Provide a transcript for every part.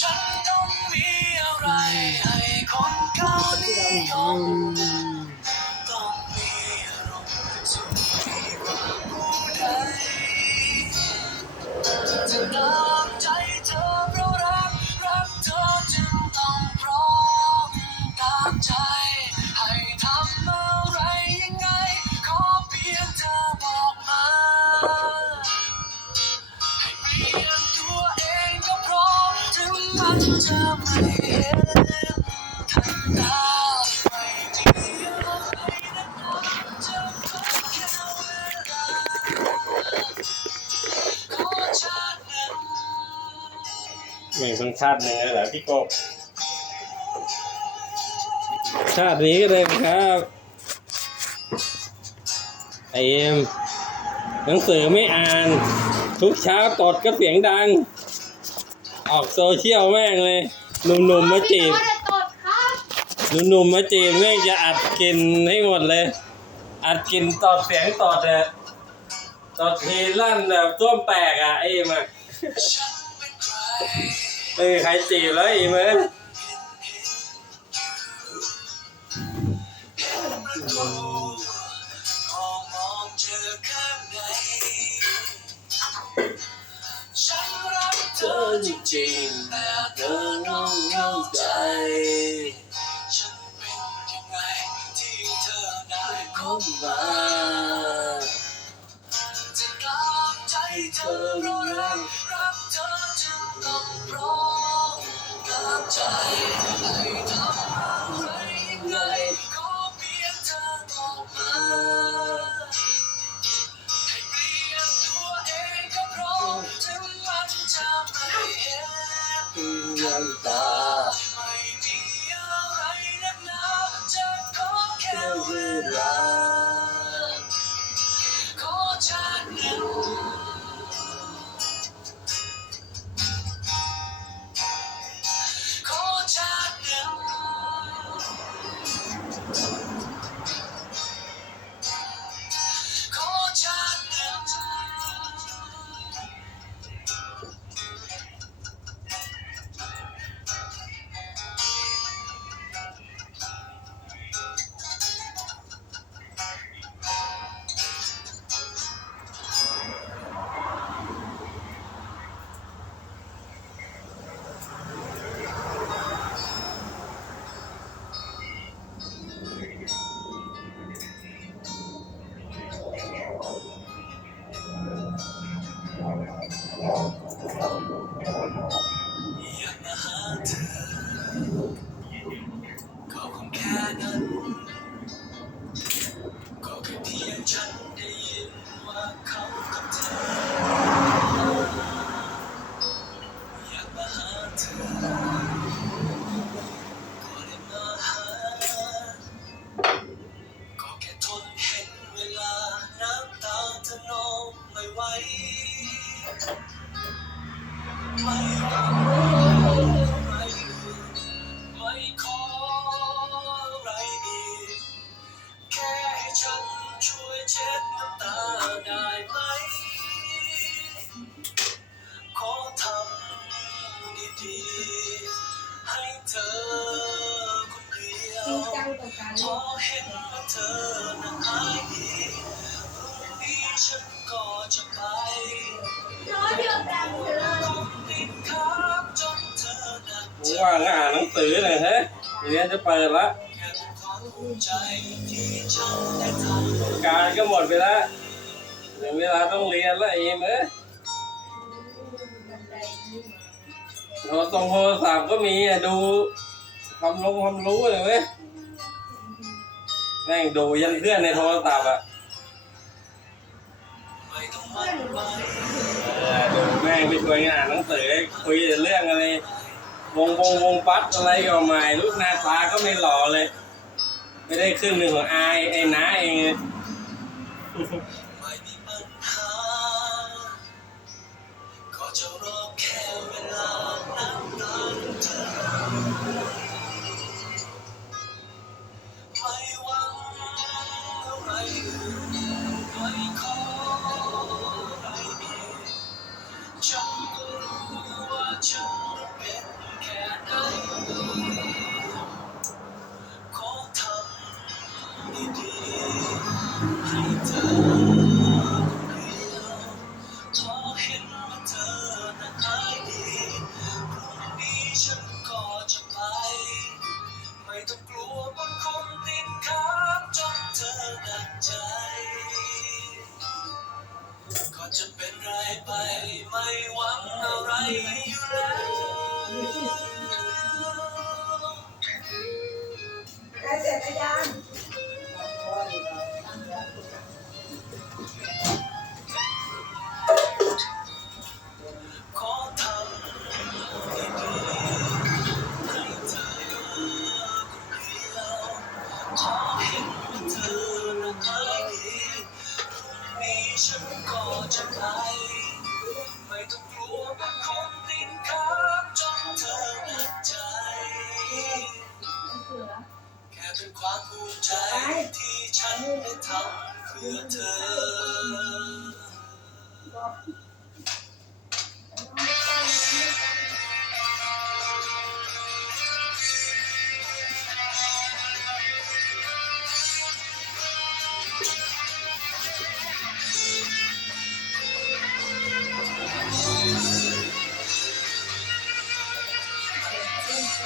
ฉันต้องมีอะไรให้คนเขานิยม ชาติหนึ่งเลยเหรอพี่กบชาตินี้ก็ได้ครับไอเอ็มหนังสือไม่อ่าน ทุกเช้าตดก็เสียงดัง ออกโซเชียลแม่งเลยหนุ่มๆมาจีบไม่ได้ตดครับหนุ่มๆมาจีบแม่งจะอัดกินให้หมดเลย อัดกินตอดเสียงตอดอะตอดทีลั่นแบบต้วมแตกอะไอ้เอ็มอ ไม่มีใครจีบแล้วอ้เมเอ้ยประตูก็มองเจอข้างในฉันรักเธอจริงๆแต่เธอน้องเข้าใจ ฉันเป็นยังไงที่เธอได้คบมาจะตามใจเธอรู้ ต จริงจังกับการพอเห็นว่าเธอนั้นหายดีพรุ่งนี้ฉันก็จะไปน้อยเดียวดังเลยต้องติดค้างจนเธอนั้นมึงจะว่างก็อ่านหนังสือหน่อยเฮ้ยเรียนจะเปิดละแค่ควการก็หมดไปแล้วถึงเวลาต้องเรียนล้วไอ้เอมเอ้ยโทรตรงโทรศัพท์ก็มีอะดูความรู้ความรู้เลยเว้ย แม่งดูยันเพื่อนในโทรศัพท์อะเออดูแม่งไปช่วยงานหนังสือคุยแต่เรื่องอะไร วงวงวงปัดอะไรก็ใหม่ลูกหน้าตาก็ไม่หล่อเลย ไม่ได้ครึ่งหนึ่งของอายไอ้น้าเอง จะเป็นไรไปไม่หวังอะไรอยู่แล้วได้เสร็จแล้วยัง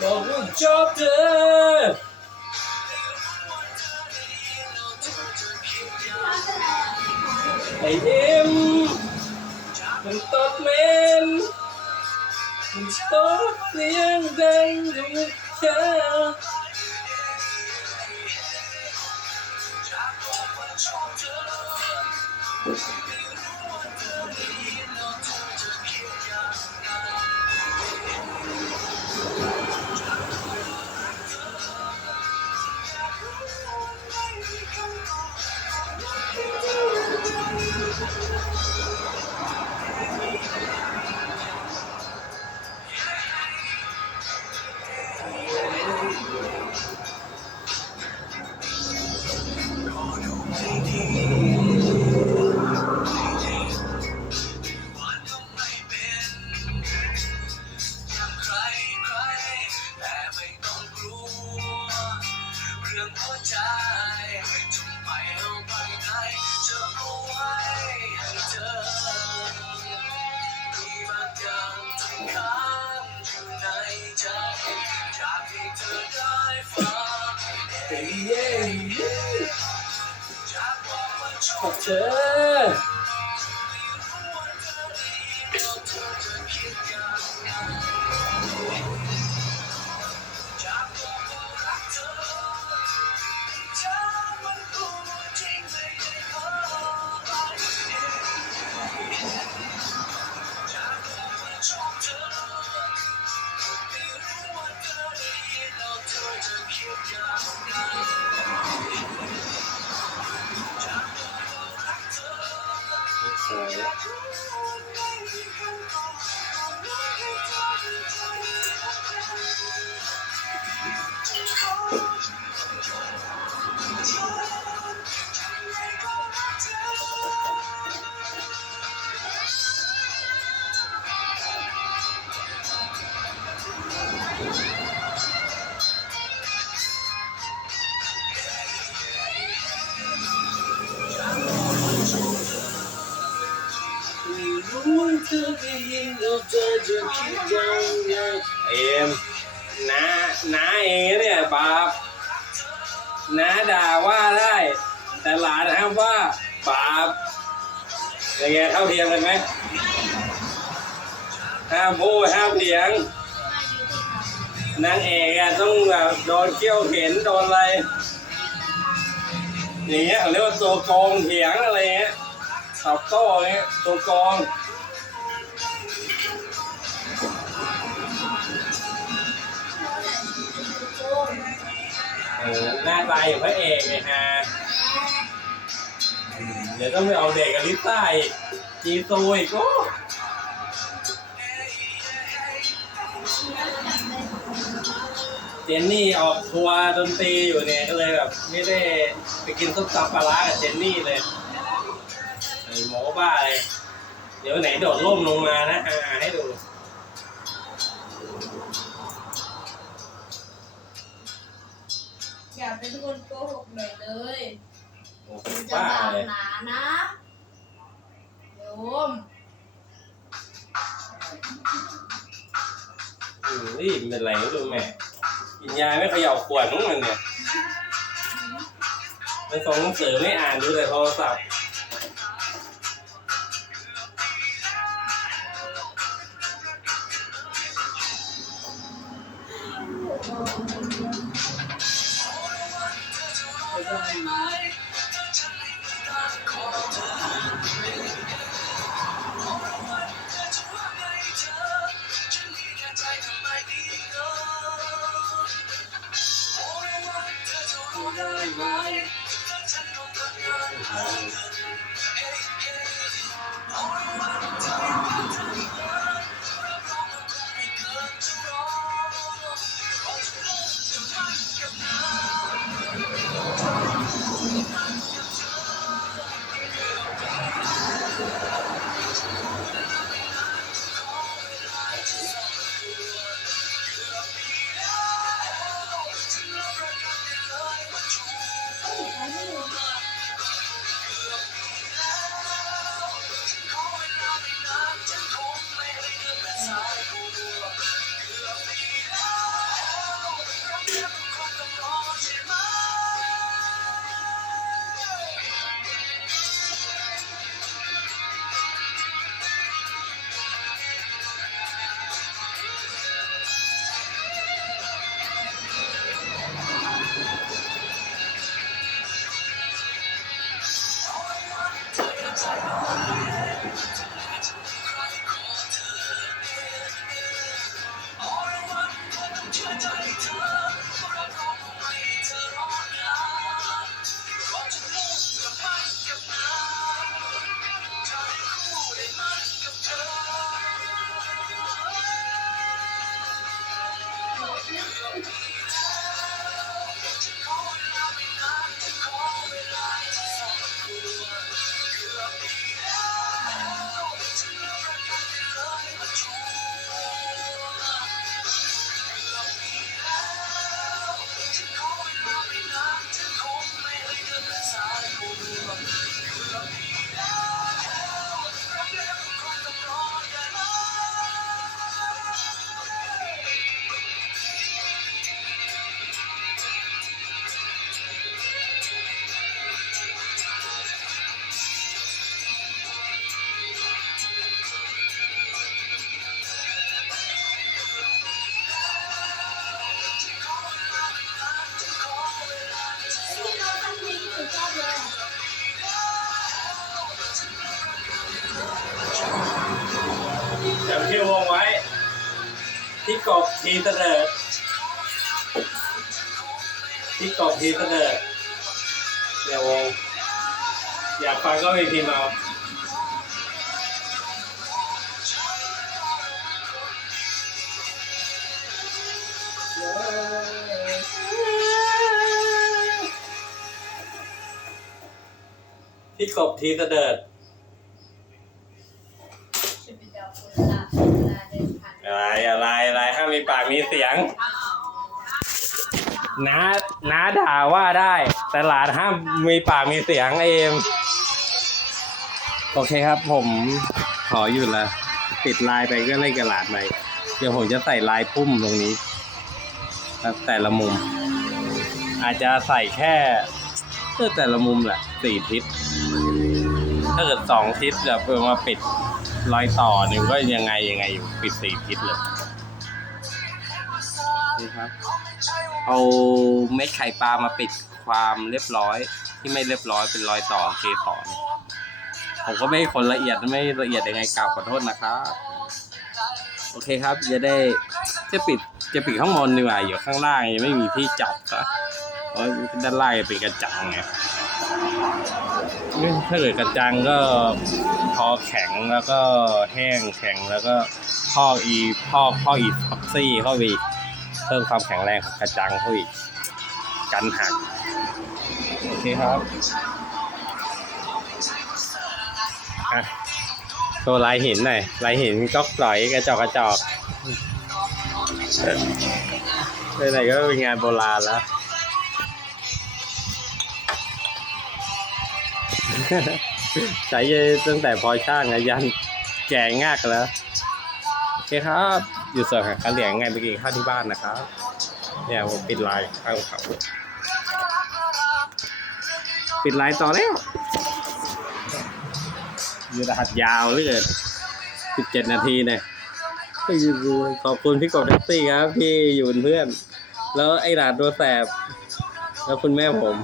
ก็มึงชอบเธอไอ้เอ็มมันตอบเมนมันตอบเสียงดังของเธอ หัวใจจงไปเอาไปนเธอเอาไว้ให้เธอมีบางอย่างอยู่ในใจอยากให้เธอได้ฟัง Yeah, yeah. ากความว่าชอบเธ ว่าบาปอย่างเงี้ยเท่าเทียมกันไหมห้ามพูดห้ามเสียงนางเอกอะต้องแบบโดนเขี้ยวเข็นโดนอะไรอย่างเงี้ยเรียกว่าตัวกองเถียงอะไรเงี้ยตอบโต้เงี้ยตัวกองหน้าตาอย่างพระเอกเลยฮะ เดี๋ยวต้องไปเอาเด็กกับลิซ่าอีกจีซูอีกโอ้เจนนี่ออกทัวร์ดนตรีอยู่เนี่ยก็เลยแบบไม่ได้ไปกินต้มตำปลาร้ากับเจนนี่เลยไอ้หมอบ้าเลยเดี๋ยวไหนโดดร่มลงมานะอ่าให้ดูอย่าเป็นคนโกหกหน่อยเลย โอ้โหมันจะบ้าบาปเลยหนานะโยมอืมนี่เป็นไรไม่รู้แม่กินยาไม่เขย่าขวดนู้นมันเนี่ยมันส่งหนังสือไม่อ่านดูแต่โทรศัพท์ เสดิร์ดที่กบทีเสดิร์ดเดี๋ยวอยากฟังก็ไปพิมพ์เอาที่กบทีเสดิดจะเป็นดาวคนละเวลาเดินผ่าน อะไรอะไรอะไรห้า มีเสียงน้าน้าด่าว่าได้ แต่หลานห้ามมีปากมีเสียงเอมโอเคครับ ผมขอหยุดละปิดไลน์ไปก็เล่นกับหลานไปเดี๋ยวผมจะใส่ลายพุ่มตรงนี้ครับแต่ละมุม อาจจะใส่แค่เออแต่ละมุมแหละสี่ทิศถ้าเกิดสองทิศแบบเพื่อมาปิดรอยต่อหนึ่งก็ยังไงยังไงอยู่ปิดสี่ทิศเลย นี่ครับ เอาเม็ดไข่ปลามาปิดความเรียบร้อย ที่ไม่เรียบร้อยเป็นรอยต่อเกสรผมก็ไม่คนละเอียดไม่ละเอียดยังไงกล่าวขอโทษนะครับโอเคครับ จะได้จะปิดจะปิดข้างบนดีกว่าอยู่ข้างล่างยังไม่มีที่จับอะเพราะด้านล่างเป็นกระจังไงถ้าเกิดกระจังก็พอแข็งแล้วก็แห้งแข็งแล้วก็พออีพอกพออีพ็อกซี่เข้าไปอีก เพิ่มความแข็งแรงของกระจังเข้าอีกกันหัก โอเคครับอะโชว์ลายหินหน่อยลายหินก็ปล่อยกระจอกกระจอกไหนๆก็เป็นงานโบราณแล้วใช้ตั้งแต่พอช่างยันแก่งากแล้ว โอเคครับ อยู่ส่วนของกาเหลียงไงไปกินข้าวที่บ้านนะครับเนี่ยผมปิดไลน์ข้างเขาปิดไลน์ต่อแล้วอยูรหัสยาวเลยสิบเจ็ดนาทีเนี่ยก็อยู่ขอบคุณพี่กบแท็กซี่ครับที่อยู่เป็นเพื่อน แล้วไอ้หลานตัวแสบ แล้วคุณแม่ผม